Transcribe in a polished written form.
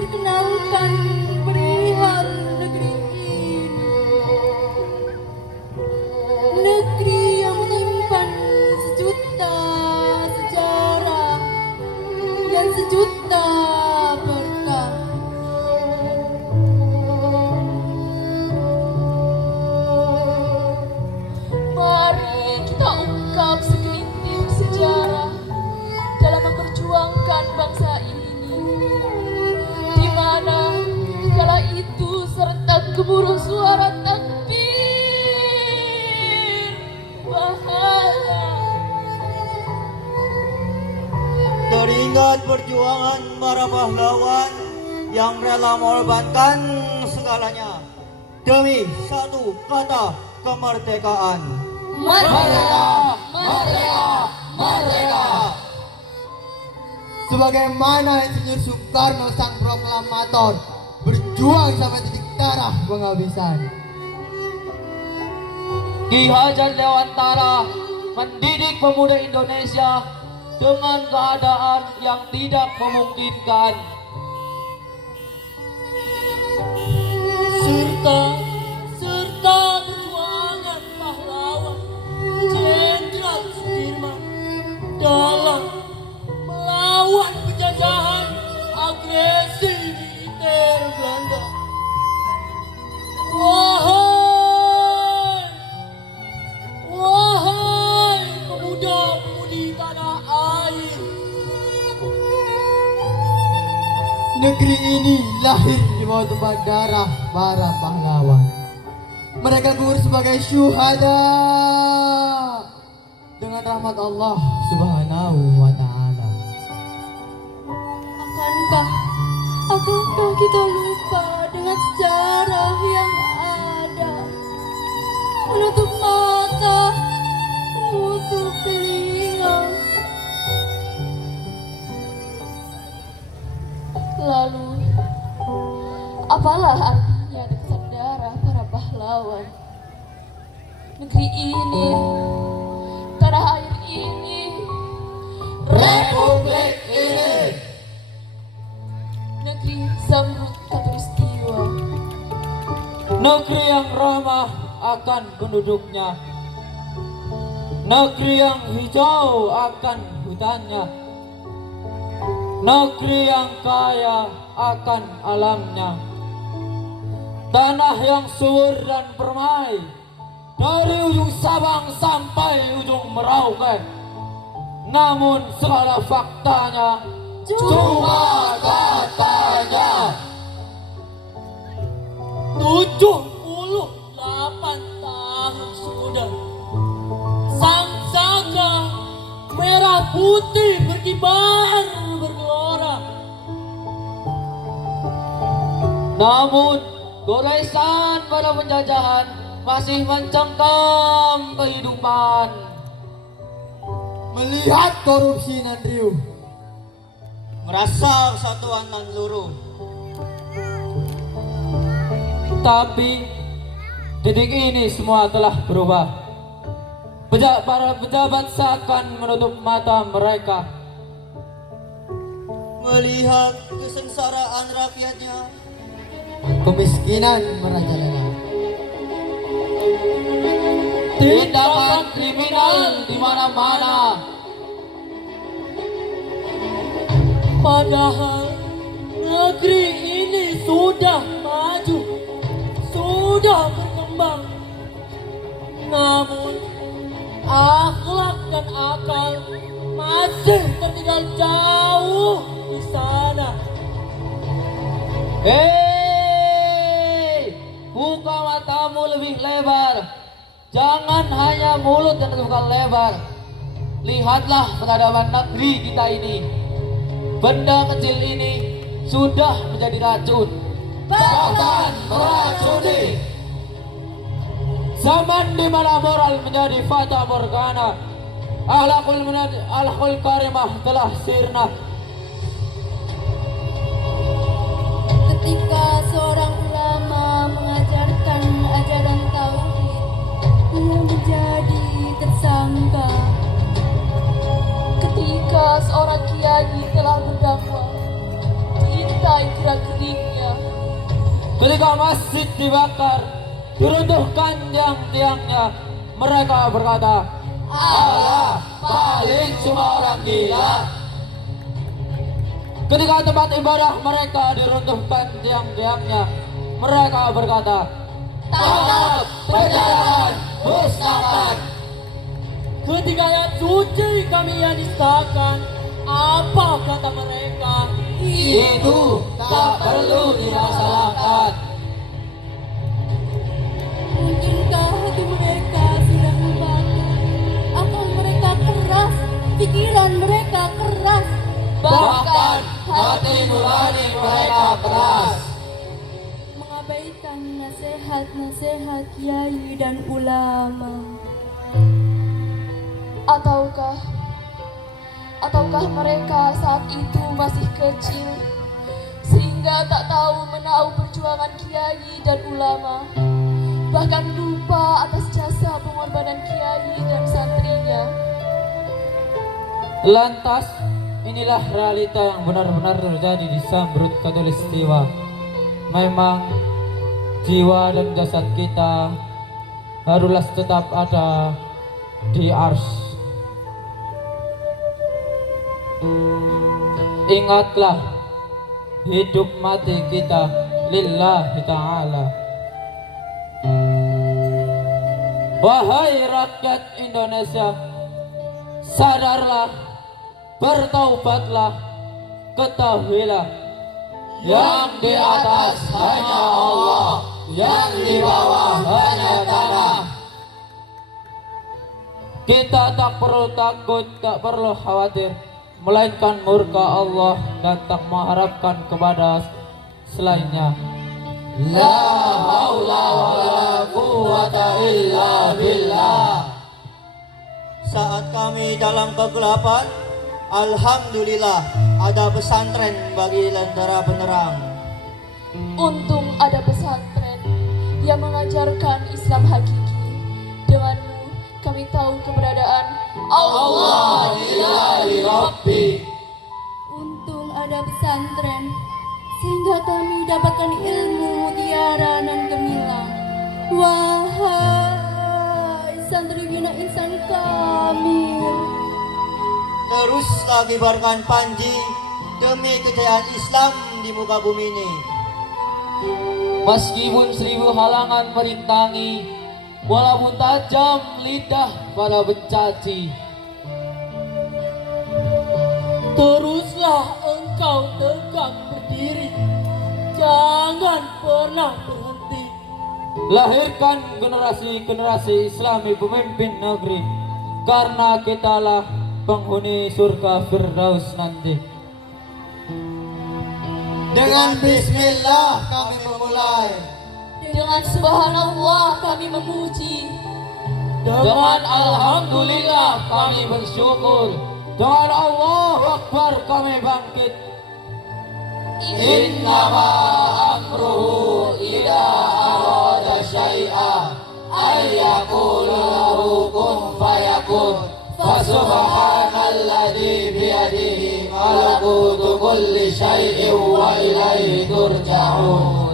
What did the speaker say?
memperkenalkan perihal negeri ini. Negeri yang menyimpan sejuta sejarah dan sejuta berkah. Mari kita ungkap segelintir sejarah dalam memperjuangkan bangsa ini, di mana kala itu serentak gemuruh suara takbir bahaya. Teringat perjuangan para pahlawan yang rela mengorbankan segalanya demi satu kata kemerdekaan. Merdeka! Merdeka! Merdeka! Sebagaimana Insinyur Soekarno sang proklamator berjuang sampai titik darah penghabisan. Ki Hajar Dewantara mendidik pemuda Indonesia dengan keadaan yang tidak memungkinkan. serta perjuangan pahlawan Jenderal Sudirman dalam melawan penjajahan agresi militer Belanda. Wahai pemuda-pemudi tanah air, Negeri ini lahir di bawah tumpah darah para pahlawan. Mereka gugur sebagai syuhada dengan rahmat Allah Subhanahu wa Ta'ala. Akankah kita lupa dengan sejarah yang ada? Menutup mata, menutup telinga. Lalu, apalah artinya dekat darah para pahlawan? Negeri ini, tanah air ini, Republik ini negeri zamrud katulistiwa. Negeri yang ramah akan penduduknya, negeri yang hijau akan hutannya, negeri yang kaya akan alamnya, tanah yang subur dan permai dari ujung Sabang sampai ujung Merauke. Namun segala faktanya cuma katanya. 78 tahun sudah sang saka merah putih berkibar bergelora. Namun goresan pada penjajahan masih mencengkam kehidupan. Melihat korupsi nan riuh, merasa kesatuan dan luruh. Tapi titik ini semua telah berubah. Para pejabat seakan menutup mata mereka. Melihat kesengsaraan rakyatnya, kemiskinan merajalela. Tindakan kriminal di mana-mana. Padahal negeri ini sudah maju, sudah berkembang. Namun akhlak dan akal masih tertinggal jauh di sana. Hei, buka matamu lebih lebar. Jangan hanya mulut yang terbuka lebar. Lihatlah peradaban negeri kita ini. Benda kecil ini sudah menjadi racun, bahkan meracuni. Zaman di mana moral menjadi fata morgana, akhlakul karimah telah sirna. Ketika seorang ulama mengajarkan ajaran tauhid, ia menjadi tersangka. Ketika seorang kiai telah berdakwah cinta sampai gerak-geriknya. Ketika masjid dibakar, diruntuhkan tiang-tiangnya, mereka berkata, Allah paling cuma orang gila. Ketika tempat ibadah mereka diruntuhkan tiang-tiangnya, mereka berkata, tangkap, penjarakan, musnahkan. Ketika ayat suci kami yang nistakan, apa kata mereka? Itu tak perlu dimasalahkan. Mungkinkah hati mereka sudah membakar? Akal mereka keras, pikiran mereka keras. Bahkan hati nurani mereka keras. Mengabaikan nasihat-nasihat kiai dan ulama. Ataukah mereka saat itu masih kecil sehingga tak tahu menahu perjuangan kiai dan ulama, bahkan lupa atas jasa pengorbanan kiai dan santrinya. Lantas inilah realita yang benar-benar terjadi di Samrut Khatulistiwa. Memang jiwa dan jasad kita harus tetap ada di Ars. Ingatlah, hidup mati kita lillahi ta'ala. Wahai rakyat Indonesia, sadarlah, bertaubatlah, ketahuilah, yang di atas hanya Allah, yang di bawah hanya tanah. Kita tak perlu takut, tak perlu khawatir, melainkan murka Allah dan tak mengharapkan kepada selainnya. La haula wala quwwata illa billah. Saat kami dalam kegelapan, alhamdulillah ada pesantren bagi lentera penerang. Untung ada pesantren yang mengajarkan Islam hakiki. Denganmu kami tahu keberadaan Allah ilahi rabbi. Untung ada pesantren sehingga kami dapatkan ilmu mutiara dan gemilang. Wahai santri bina insan kami, Teruslah kibarkan panji demi kejayaan Islam di muka bumi ini. Meskipun 1000 halangan merintangi, walaupun tajam lidah pada mencaci, Teruslah engkau tegak berdiri, jangan pernah berhenti. lahirkan generasi-generasi Islami pemimpin negeri, karena kitalah penghuni surga Firdaus nanti. Dengan bismillah kami memulai. dengan subhanallah kami memuji, Dengan alhamdulillah kami bersyukur, dengan Allahu Akbar kami bangkit. Innama amruhu idza arada syai'a ayyaqula lahu kun fayakun. Fasubhanalladzi biyadihi malakutu kulli syai'in wa ilaihi turja'un.